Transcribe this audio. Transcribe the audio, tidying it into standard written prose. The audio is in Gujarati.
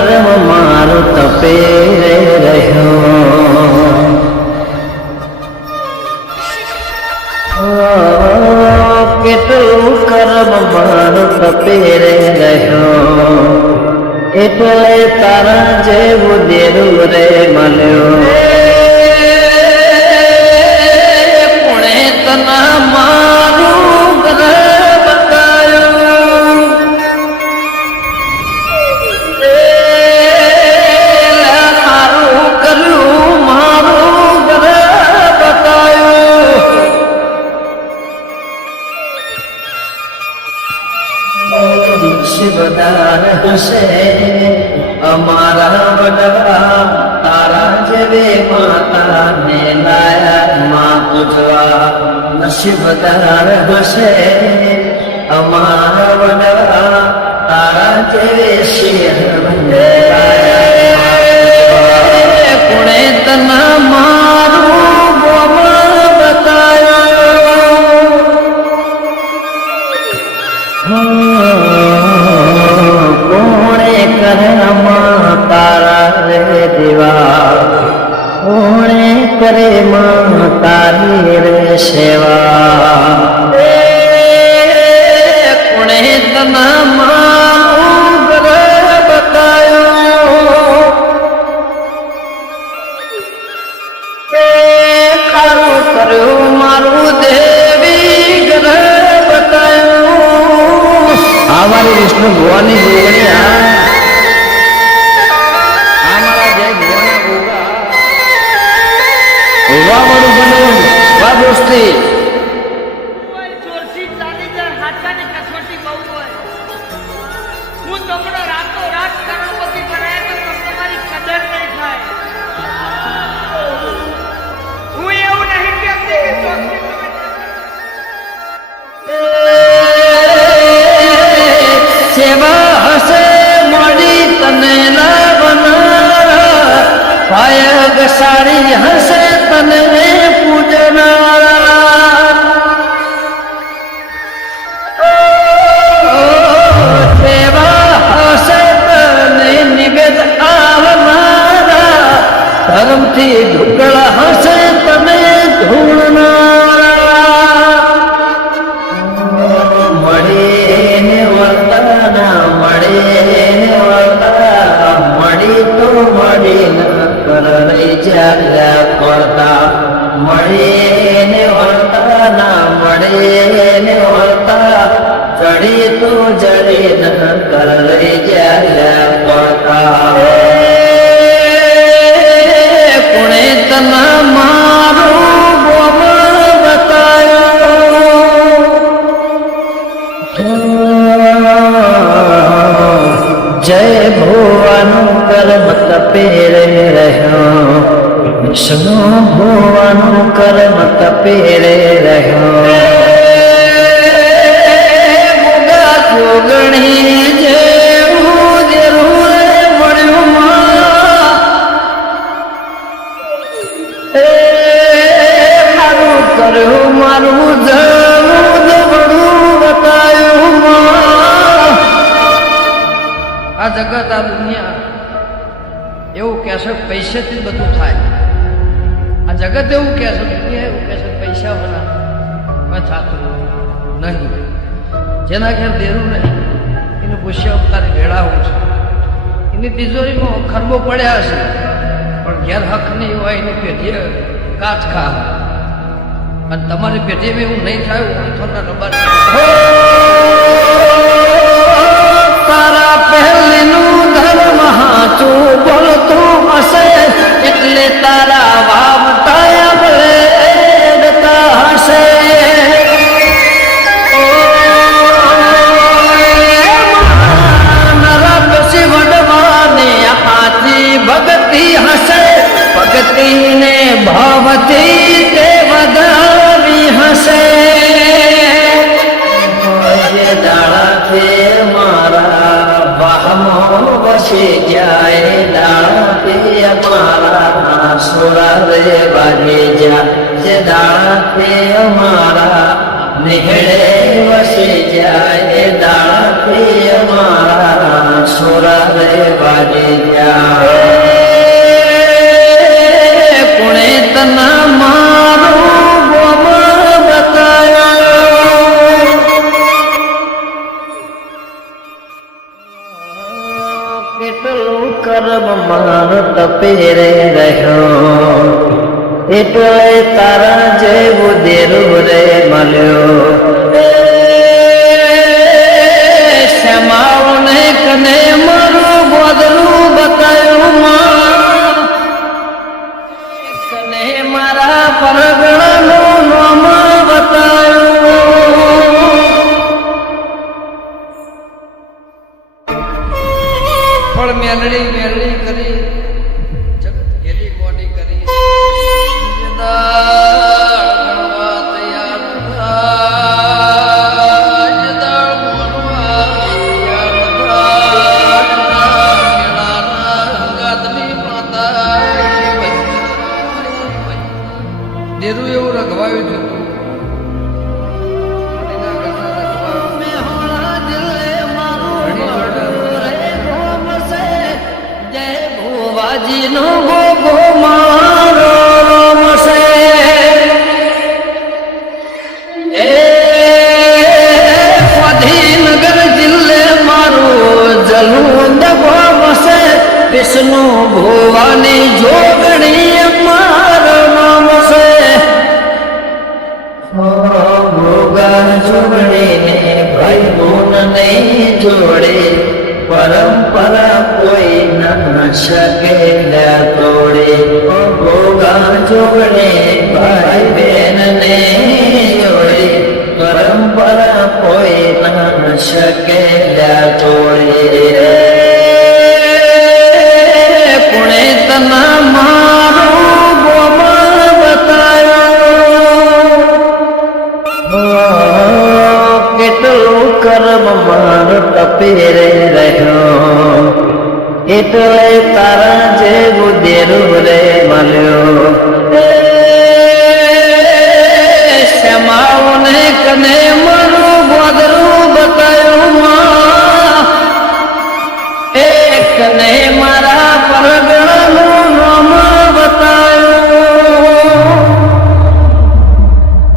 કર્મ મારું તપે રહ્યો કેટલું કર્મ મારું તપે રહ્યો એટલે તારા જેવું દેરું રે મળ્યો પુણે તના મારું ઘર બતાયું મારું કર્યું મારું ઘર બતાયું શિવદાન હશે અમારા વડવા તારા જેવે માતાને લાયા માં પૂજવા નસીબદાર હશે અમારા વડવા તારા જેવે શિર પુણે તના મારું ગોમા બતાયો કોણે કર્મમાં તારા રે દેવા કોણે કરે માં તારી રે સેવા કોણે તના મારું ઘર બતાયો ખારું કર્યું મારું દેવી ઘર બતાયું આ મારી વિષ્ણુ ભગવાનની જોગણી સેવા હશે મળી તને લાવનાર પાય ગસારી હશે તને પૂજનાર સેવા હશે તને નિવેદ આવનારા ધર્મથી ઢુકળા હશે તને ધૂળનારા મળીને વર્તના મળીને વર્તા મળી તો મળી ન કરણી ચાલ્યા કરતા મળીને વર્તના મળીને વર્તા ચડી તો જડી ન કરણી ચાલ્યા કરતા પુણે તના મારું ગોમા બતાયો જય ભુવાનું કર્મ તપે રહ્યો વિષ્ણુ ભુવાનું કર્મ તપે રહ્યો મુગા જોગણી જેવું જરૂર મળ્યું મારું કર્યું મારું જવું જવડું બતાયું આ જગત આ દુનિયા એવું કહેશે પૈસેથી બધું થાય આ જગત એવું કહેશે દુનિયા એવું કહેશે પૈસા વગર થતું નહીં જેના ઘેર દેરું નહીં એનું પુષ્ય અવતારી વેળાવું છે એની તિજોરીમાં ખરબો પડ્યા હશે પણ ઘેર હક નહીં હોય એની પેઢીએ કાચ ખા અને તમારી પેઢીમાં એવું નહીં થાય હું થોડા નંબર તારા પહેલીનું ધર્મ હાચું બોલતું હશે એટલે તારા વાવટા બળેડતા હશે નરક વડવાને હાથી ભક્તિ હશે ભક્તિને ભાવથી તે વધાવી હશે દાડાથી મારા વાહમો વસી જાય દાડાથી અમારા સુરા રે વાગે જાય જે દાડાથી અમારા નિહળે વસી જાય દાળથી અમારા સોરા રે વાજી જાય પુણે તના મારું ગોમ બતાયો કેટલું કર્મ માર તપે રે રહ્યો એટલે તારા જેવું દેરું રે મળ્યો શ્યામાઓને કને મારું ગોદરું બતાયું માં કને મારા પરગણાનું નામ બતાયું પણ મેલડી મેલડી કરી જગત ગેલી કોડી કરી દેરું એવું રઘવાયું હતું ભુવાજીનો ગોગો મારો રમશે એ ગાંધીનગર જિલ્લે મારું જલુંદ ગોમશે વિષ્ણુ ભુવાની જોગણી મારો રમશે ભોગા જોગણીને ભાઈ ગુણ નહીં જોડે પરંપરા કોઈ ના શકે તોડે ભોગા જોડે ભાઈ બેન ને જોડે પરંપરા કોઈ ના શકે તોડે પુણે તના મારું ગોમ બતાયો કેટલું કર્મ માર તપે રે રહ્યો એટલે તારા જેવું દેરું રે મળ્યો શ્યામાઓને કને મારું